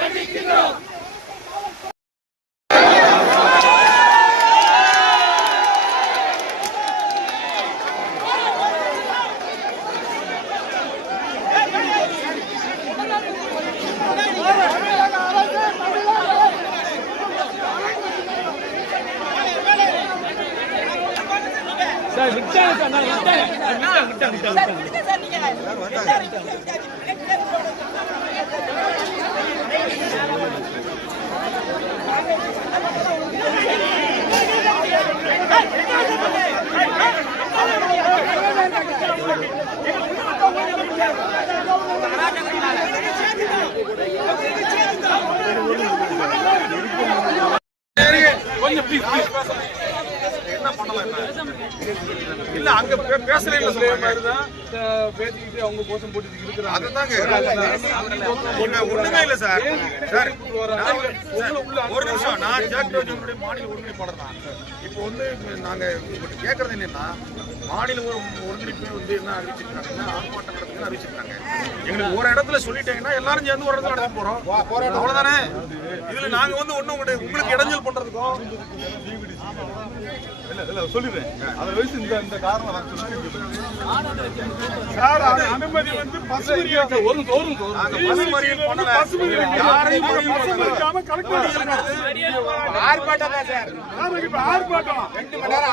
கண்டிக்கின்றோம். சார் விட்டாங்க சார் நான் விட்டாங்க சார் நீங்க கொஞ்சம் ப்ளீஸ் என்ன பண்ணலாம் இல்ல அங்க பேசல சொல்ற மாதிரி தான் பேசிக்கிட்டு அவங்க கோஷம் போட்டு இருக்கிறாங்க. அதுதாங்க ஒண்ணுமே இல்ல சார். சார் ஒரு நிமிஷம் நான் ஜாக்டோஜனுடைய மாநில ஒருங்கிணைப்பாளர் தான். இப்போ வந்து நாங்க கேட்கறது என்னன்னா மாநில ஒருங்கிணைப்பு என்ன அறிவிச்சிருக்காங்கன்னா ஆர்ப்பாட்டம் நடத்துன்னு அறிவிச்சிருக்காங்க. எங்களுக்கு ஒரு இடத்துல சொல்லிட்டீங்கன்னா எல்லாரும் சேர்ந்து ஒரு இடத்துல நடத்த போறோம் அவ்வளவுதானே. இதுல நாங்க வந்து ஒண்ணு உங்களுக்கு இடைஞ்சல் பண்றதுக்கும் சொல்லிடுறேன். அதை வச்சு இந்த காரணம் அனுமதி வந்து ஆர்ப்பாட்டம் தான் சார். ஆர்ப்பாட்டம் 2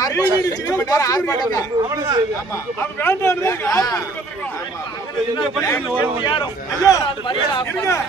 மணி நேரம் ஆர்ப்பாட்டம்.